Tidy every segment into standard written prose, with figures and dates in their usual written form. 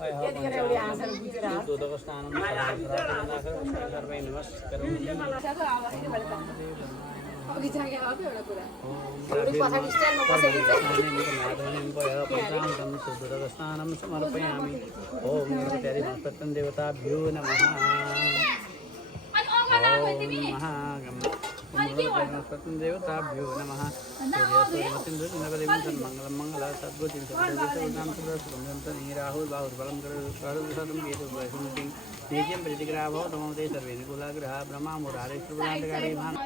यतिखेर एउटी आँसहरू बुझेर अघि जागे अब एउटा कुरा पछाडि स्ट्यान्डमा बसेको स्नानं समर्पयामि ओम नमस्ते भक्तं देवताभ्यो नमः महागणपतिं देवताभ्यो नमः मंगलम मंगला सद्गुतिं राहुल बाहुर्बलं करुसदं केतुं नित्यं प्रतिग्राभो तमोते सर्वे कुलाग्रह ब्रह्मा मुरारे श्रुवनाटकारी महान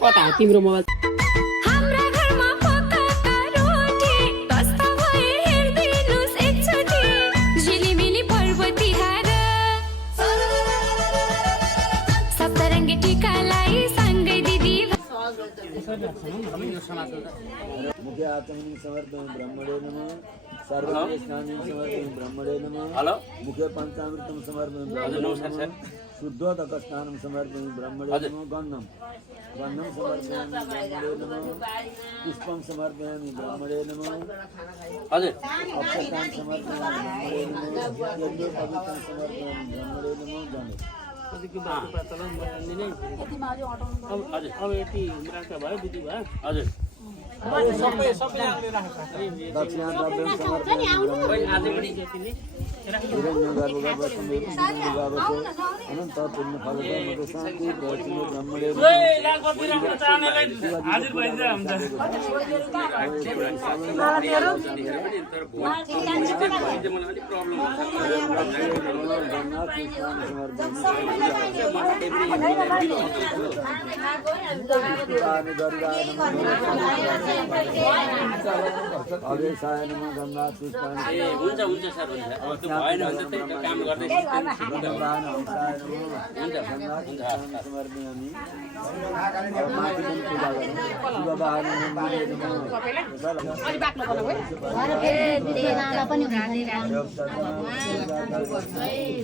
कता तिम्रो मोबाइल मुख्य आत्मनि समर्पयामि ब्रह्मणे नमः सर्वज्ञ स्नानं समर्पयामि ब्रह्मणे नमः मुख्य पंचामृतं समर्पयामि ब्रह्मणे नमः शुद्धोदक स्नानं समर्पयामि ब्रह्मणे नमः गन्धं समर्पयामि ब्रह्मणे नमः पुष्पं समर्पयामि ब्रह्मणे नमः अक्षतां समर्पयामि ब्रह्मणे नमः केन्द्रे पवित्रं समर्पयामि ब्रह्मणे नमः जाने अब यति राख्दा भयो दिदी भयो हजुर दक्षिणा द्रव्यं समर्पयामि अनंत पुण्य फलदा शांति प्रचुर ब्रह्मणे अवेशाय नमः गंगा पुष्पाणि हुन्छ हुन्छ सर हुन्छ अब त्यो भएन भने चाहिँ काम गर्दै गंगान अंशाय नमः गंगा समर्पयामि मातृ पूजा गर्नु शिव बाहन मन्दिरे नमः अलि बाक्लो गर्नु भयो देनाला पनि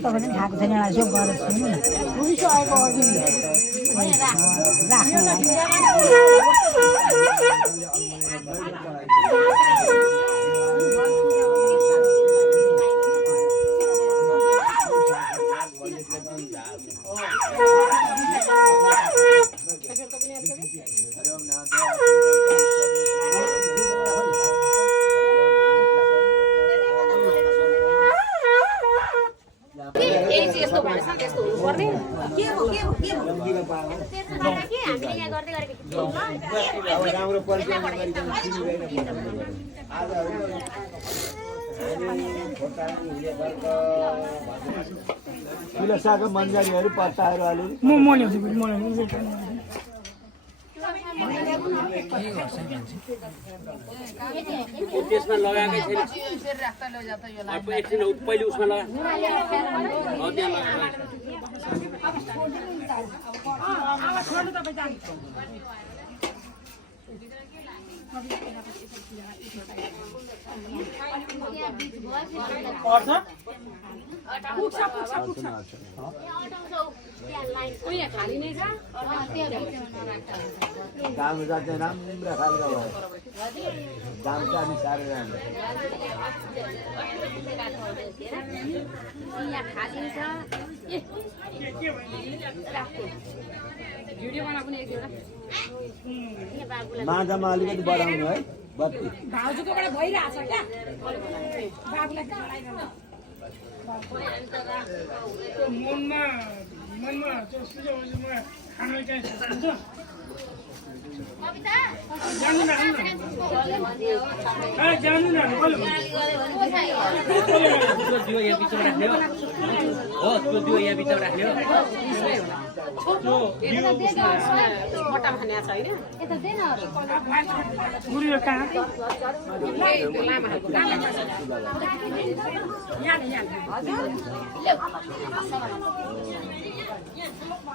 तपाईले खाएको छैन आज गरे छैन पुलिस आएको अघि यस्तो भन्छ त्यस्तो हुनु पर्ने के हो राम्रो परिचय तुलसाको मन्जरीहरू पत्ताहरू अलि त्यसमा लगाएकै छैन अब एकछिन पहिले उसमा लगा दाम जाते राम्रो खालको भयो दाम चाहिँ साह्रै राम्रो माजामा अलिकति बढाउनु है बत्ती भाउजूकोबाट भइरहेछ क्या बाबुलाई मनमा खाना चाहिँ त्यो यहाँ बिचमा राख्ने हो त्यो यहाँ बिचमा राख्ने हो मोटा भन्या छ हैन यता देन गुरुयो कहाँ लामाहरुको काम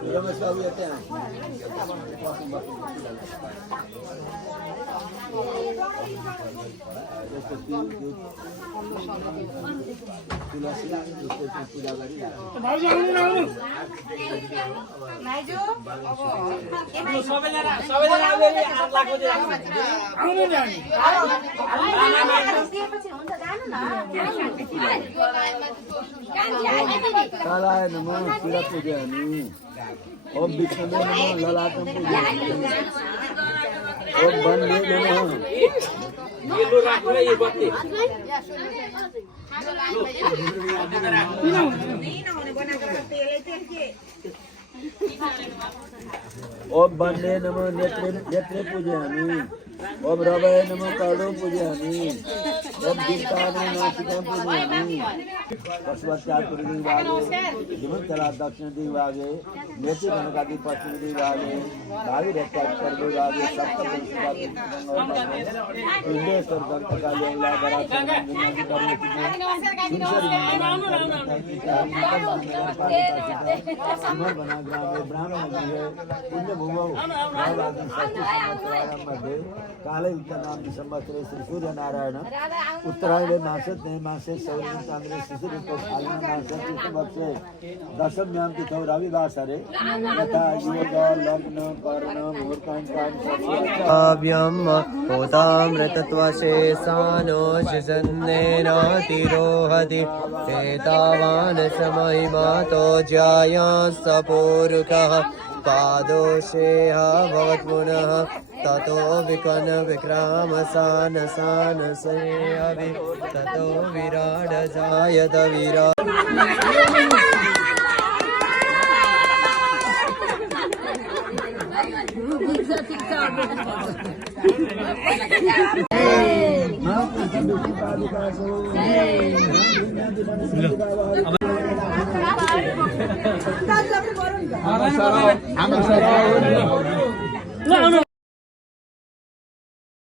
रमेश बाबू आते हैं पूजा गरी भाउजू आउनु न आउनु नाइजो अब सबैजना आउने हात लाग्यो आउनु न त्यसपछि हुन्छ जानु न कालाय नमः शिरा पूजयामि ओम विष्णवे नमः ललाटं पूजयामि ओम वन्दे नमः येलो राख्नु यो बत्ती ओम वन्दे नमः नेत्रे पूजयामि ओम रवये नमः कर्णो पूजयामि ओम दीप्ताने नासिकां पूजयामि पशुपत्याग दिग्भागे हिमन्तला दक्षिण दिग्भागे नेति कनकादि पश्चिम दिग्भागे भावी रत्नाकर दिग्भागे सप्तपंचकादि इंडेश्वर दंतकाली अवलागरा चंद्रनादि कर्मति सिमर बना ग्रामे ब्राह्मण है पुण्य भूमौ भावादि सत्य समाचारम मध्ये काले उत्तरायण संवत्सरे श्री सूर्य नारायण उत्तरायणे मासे ने मासे सौर्य चांद्रे शिशिर फाल्गुन मासे कृष्ण पक्षे दशम्यां तिथौ रविवासरे यथा योग लग्न कर्ण मुहूर्तांतां काव्यं भूतामृतत्वशेषानो शिशन्नेनातिरोहति एतावान् समयिमातो ज्यायां सपूरुकः पादोषेह भवत् पुनः ततो विकन विक्रामसानसानसेऽभि ततो विराड जायत विराड हम